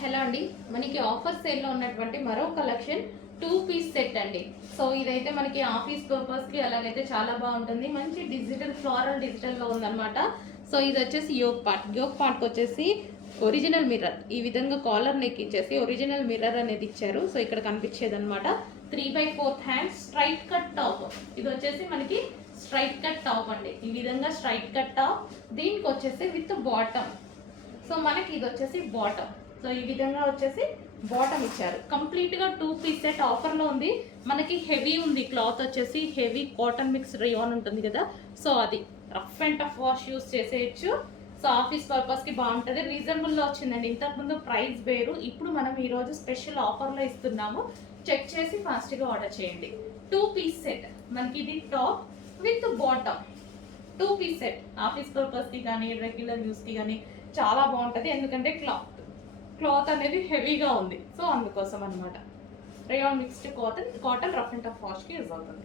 Hello అండి, మనకి offer సేల్లో ఉన్నటువంటి మరో కలెక్షన్ 2 పీస్ సెట్ అండి. సో ఇదైతే మనకి ఆఫీస్ పర్పస్కి అలాగైతే చాలా బాగుంటుంది. మంచి డిజిటల్ ఫ్లోరల్ డిజిటల్లో ఉందన్నమాట. సో ఇది వచ్చేసి యోగ్ పార్ట్కి వచ్చేసి ఒరిజినల్ మిర్రర్ ఈ విధంగా కాలర్ నెక్ ఇచ్చేసి ఒరిజినల్ మిర్రర్ అనేది ఇచ్చారు. సో ఇక్కడ కనిపించేది అనమాట 3/4 హ్యాండ్స్ స్ట్రైట్ కట్ టాప్. ఇది వచ్చేసి మనకి స్ట్రైట్ కట్ టాప్ అండి. ఈ విధంగా స్ట్రైట్ కట్ టాప్, దీనికి వచ్చేసి విత్ బాటమ్. సో మనకి ఇది వచ్చేసి బాటమ్. సో ఈ విధంగా వచ్చేసి బాటమ్ ఇచ్చారు. కంప్లీట్గా 2 పీస్ సెట్ ఆఫర్లో ఉంది. మనకి హెవీ ఉంది, క్లాత్ వచ్చేసి హెవీ కాటన్ మిక్స్ రేయాన్ ఉంటుంది కదా. సో అది rough and tough wash use చేసేయచ్చు. సో ఆఫీస్ పర్పస్కి బాగుంటుంది. రీజనబుల్లో వచ్చిందండి. ఇంతకుముందు ప్రైస్ వేరు, ఇప్పుడు మనం ఈరోజు స్పెషల్ ఆఫర్లో ఇస్తున్నాము. చెక్ చేసి ఫాస్ట్గా ఆర్డర్ చేయండి. 2 పీస్ సెట్ మనకి ఇది top with bottom. 2 piece set office పర్పస్కి కానీ రెగ్యులర్ యూస్కి కానీ చాలా బాగుంటుంది. ఎందుకంటే క్లాత్ అనేది హెవీగా ఉంది. సో అందుకోసం అనమాట. Rayon mixed cotton rough and tough వాష్కి యూజ్ అవుతుంది.